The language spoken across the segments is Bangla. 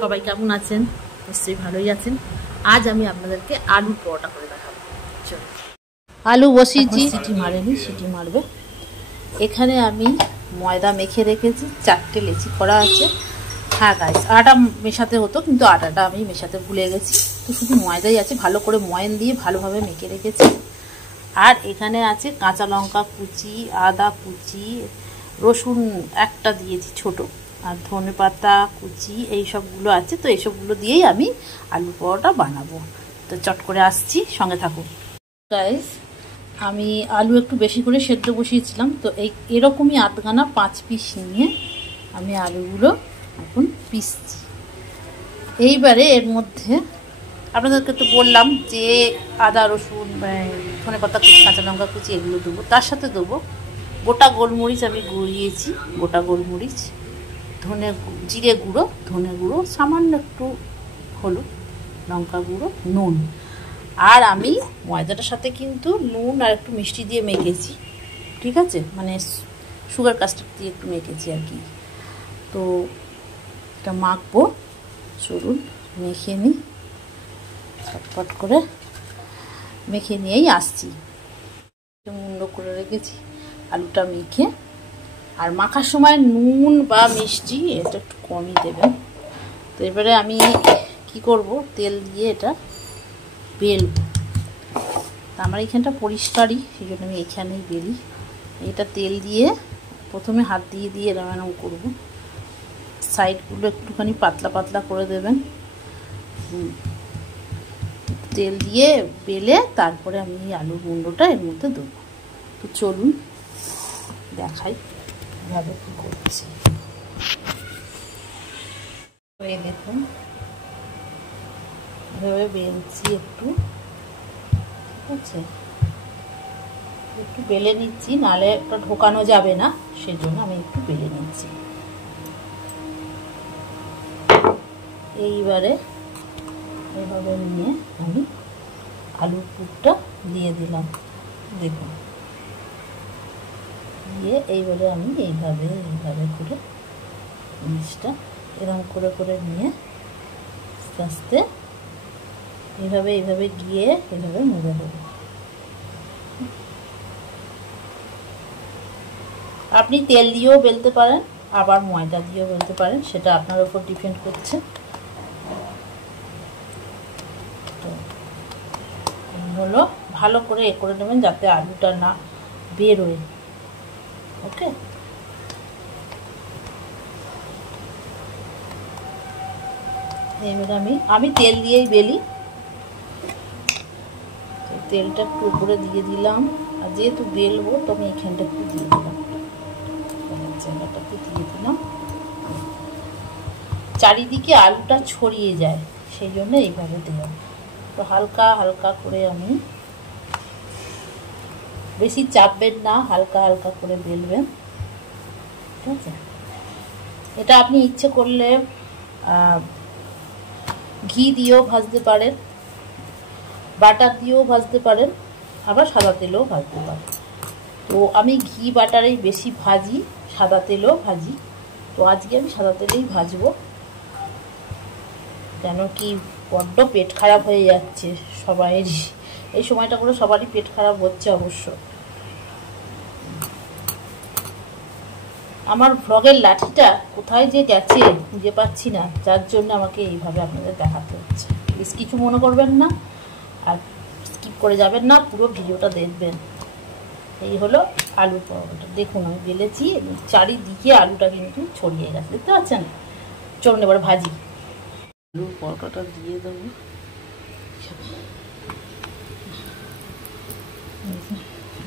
সবাই কেমন আছেন? নিশ্চয়ই ভালোই আছেন। আজ আমি আপনাদেরকে আলুর পরোটা করে দেখাবো। আলু বসিয়েছি, সিটি মারেনি, সিটি মারবে। এখানে আমি ময়দা মেখে রেখেছি, 4টে লেচি করা আছে। হ্যাঁ গাইস, আটা মেশাতে হতো কিন্তু আটাটা আমি মেশাতে ভুলে গেছি, তো শুধু ময়দাই আছে। ভালো করে ময়ান দিয়ে ভালোভাবে মেখে রেখেছি। আর এখানে আছে কাঁচা লঙ্কা কুচি, আদা কুচি, রসুন একটা দিয়েছি ছোট, আর ধনেপাতা কুচি, এই সবগুলো আছে। তো এইসবগুলো দিয়েই আমি আলু পরোটা বানাবো। তো চট করে আসছি, সঙ্গে থাকুন গাইস। আমি আলু একটু বেশি করে সেদ্ধ বসিয়েছিলাম, তো এরকমই আধখানা 5 পিস নিয়ে আমি আলুগুলো এখন পিসছি। এইবারে এর মধ্যে আপনাদেরকে তো বললাম যে আদা রসুন ধনেপাতা কুচি কাঁচা লঙ্কা কুচি এগুলো দেবো, তার সাথে দেবো গোটা গোলমরিচ। আমি গুঁড়িয়েছি গোটা গোলমরিচ, জিরে গুঁড়ো, ধনে গুঁড়ো, সামান্য একটু হলুদ, লঙ্কা গুঁড়ো, নুন। আর আমি ময়দাটার সাথে কিন্তু নুন আর একটু মিষ্টি দিয়ে মেখেছি, ঠিক আছে, মানে সুগার কাস্টার্ড দিয়ে একটু মেখেছি আর কি। তো এটা মাখবো, চলুন মেখে নিই। চটপট করে মেখে নিয়েই আসছি। মুন্ড করে রেখেছি আলুটা মেখে। আর মাখার সময় নুন বা মিষ্টি এটা একটু কমই দেবেন। তো এবারে আমি কি করব, তেল দিয়ে এটা বেলবো। আমার এইখানটা পরিষ্কারই, সেই জন্য আমি এখানেই বেলি। এটা তেল দিয়ে প্রথমে হাত দিয়ে দিয়ে এরম করবো। সাইডগুলো একটুখানি পাতলা পাতলা করে দেবেন। তেল দিয়ে বেলে তারপরে আমি এই আলুর গুঁড়োটা এর মধ্যে দেবো। তো চলুন দেখাই এভাবে কী করছি। দেখুন এভাবে বেলছি একটু, ঠিক আছে, একটু বেলে নিচ্ছি, নাহলে একটা ঢোকানো যাবে না, সেই জন্য আমি একটু বেলে নিচ্ছি। এইবারে এভাবে নিয়ে আমি আলুর পুরটা দিয়ে দিলাম, দেখুন, দিয়ে এইবারে আমি এইভাবে করে জিনিসটা এরকম করে নিয়ে আস্তে আস্তে এইভাবে গিয়ে এভাবে মুড়ে দেবো। আপনি তেল দিয়েও বেলতে পারেন, আবার ময়দা দিয়েও বেলতে পারেন, সেটা আপনার উপর ডিপেন্ড করছে। তো হলো ভালো করে করে নেবেন যাতে আলুটা না বেরোয়। ওকে, এবার আমি তেল দিয়েই বেলি। তেলটা একটু উপরে দিয়ে দিলাম, আর যেহেতু বেলবো তো আমি এখানটা একটু দিয়ে দিলাম, জায়গাটাতে দিয়ে দিলাম, চারিদিকে আলুটা ছড়িয়ে যায়, সেই জন্য এইভাবে দিলাম। তো হালকা হালকা করে আমি, বেশি চাপবেন না, হালকা হালকা করে বেলবেন, ঠিক আছে। এটা আপনি ইচ্ছে করলে ঘি দিয়েও ভাজতে পারেন, বাটার দিয়েও ভাজতে পারেন, আবার সাদা তেলেও ভাজতে পারেন। তো আমি ঘি বাটারেই বেশি ভাজি, সাদা তেলেও ভাজি। তো আজকে আমি সাদা তেলেই ভাজবো, কেন কি বড্ড পেট খারাপ হয়ে যাচ্ছে সবাইয়েরই, এই সময়টা করে সবারই পেট খারাপ হচ্ছে অবশ্য। আমার ভ্লগের লাঠিটা কোথায় যে গেছে খুঁজে পাচ্ছি না, যার জন্য আমাকে এইভাবে আপনাদের দেখাতে হচ্ছে। প্লিজ কিছু মনে করবেন না, আর স্কিপ করে যাবেন না, পুরো ভিডিওটা দেখবেন। এই হলো আলুর পরোটাটা, দেখুন আমি বেলেছি, চারিদিকে আলুটা কিন্তু ছড়িয়ে গেছে, দেখতে পাচ্ছেন। চলুন এবার ভাজি। আলুর পরোটাটা দিয়ে দেবো,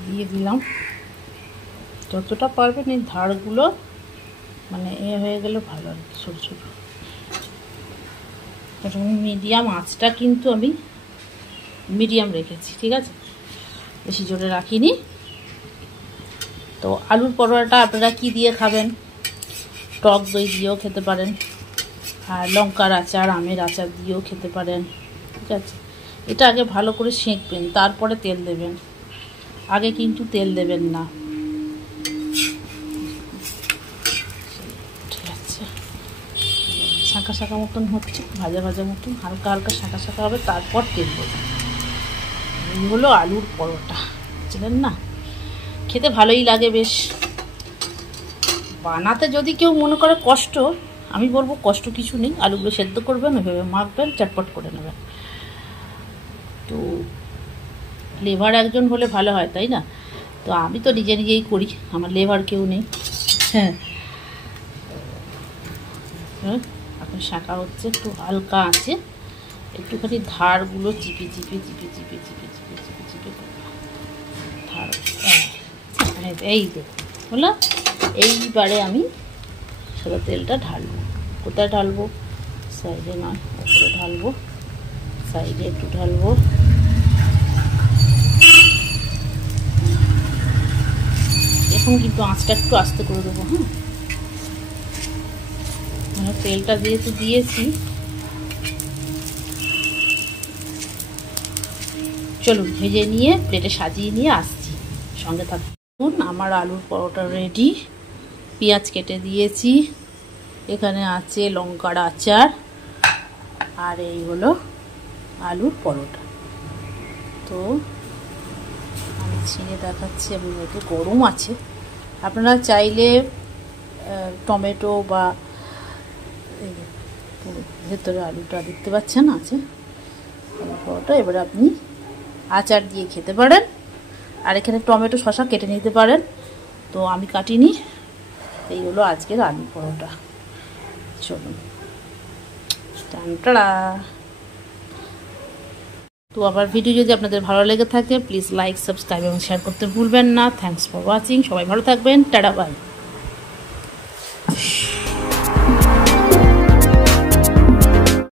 দিয়ে দিলাম। যতটা পারবেন এই ধারগুলো মানে হয়ে গেলে ভালো আর কি, ছোটো ছোটো। মিডিয়াম আঁচটা কিন্তু আমি মিডিয়াম রেখেছি, ঠিক আছে, বেশি জোরে রাখিনি। তো আলুর পরোটাটা আপনারা কি দিয়ে খাবেন? টক দই দিয়েও খেতে পারেন, আর লঙ্কার আচার, আমের আচার দিয়েও খেতে পারেন, ঠিক আছে। এটা আগে ভালো করে সেঁকবেন, তারপরে তেল দেবেন, আগে কিন্তু তেল দেবেন না। শাঁখা শাঁখা মতন হচ্ছে, ভাজা ভাজা মতন, হালকা হালকা শাঁখা শাঁখা হবে, তারপর তেল দেবো। এই হলো আলুর পরোটা, বুঝলেন না? খেতে ভালোই লাগে বেশ। বানাতে যদি কেউ মনে করে কষ্ট, আমি বলবো কষ্ট কিছু নেই। আলুগুলো সেদ্ধ করবেন, ওইভাবে মাখবেন, চটপট করে নেবেন। তো লেবার একজন হলে ভালো হয়, তাই না? তো আমি তো নিজে নিজেই করি, আমার লেবার কেউ নেই। হ্যাঁ, এখন শাঁখা হচ্ছে, একটু হালকা আছে, একটুখানি ধারগুলো চিপে চিপে চিপে চিপে চিপে চিপে চিপে চিপে ধার, এই দেখুন হলো। এইবারে আমি সাদা তেলটা ঢালবো। কোথায় ঢালবো? সাইডে নয়, ওপরে ঢালবো, সাইডে একটু ঢালবো। এখন কিন্তু আঁচটা একটু আস্তে করে দেবো। হ্যাঁ, মানে তেলটা যেহেতু দিয়েছি, চলুন ভেজে নিয়ে প্লেটে সাজিয়ে নিয়ে আসছি, সঙ্গে থাকুন। আমার আলুর পরোটা রেডি। পেঁয়াজ কেটে দিয়েছি, এখানে আছে লঙ্কার আচার, আর এই হলো আলুর পরোটা। তো আমি ছিঁড়ে দেখাচ্ছি, আমি একটু গরম আছে। আপনারা চাইলে টমেটো বা ভেতরে আলুটা দেখতে পাচ্ছেন আছে পরোটা, এবারে আপনি আচার দিয়ে খেতে পারেন। আর এখানে টমেটো শসা কেটে নিতে পারেন, তো আমি কাটিনি। এই হলো আজকের আলু পরোটা। চলুন, টানটাড়া। তো আবার ভিডিও যদি আপনাদের ভালো লেগে থাকে, প্লিজ লাইক, সাবস্ক্রাইব এবং শেয়ার করতে ভুলবেন না। Thanks for watching. সবাই ভালো থাকবেন। টাটা, বাই।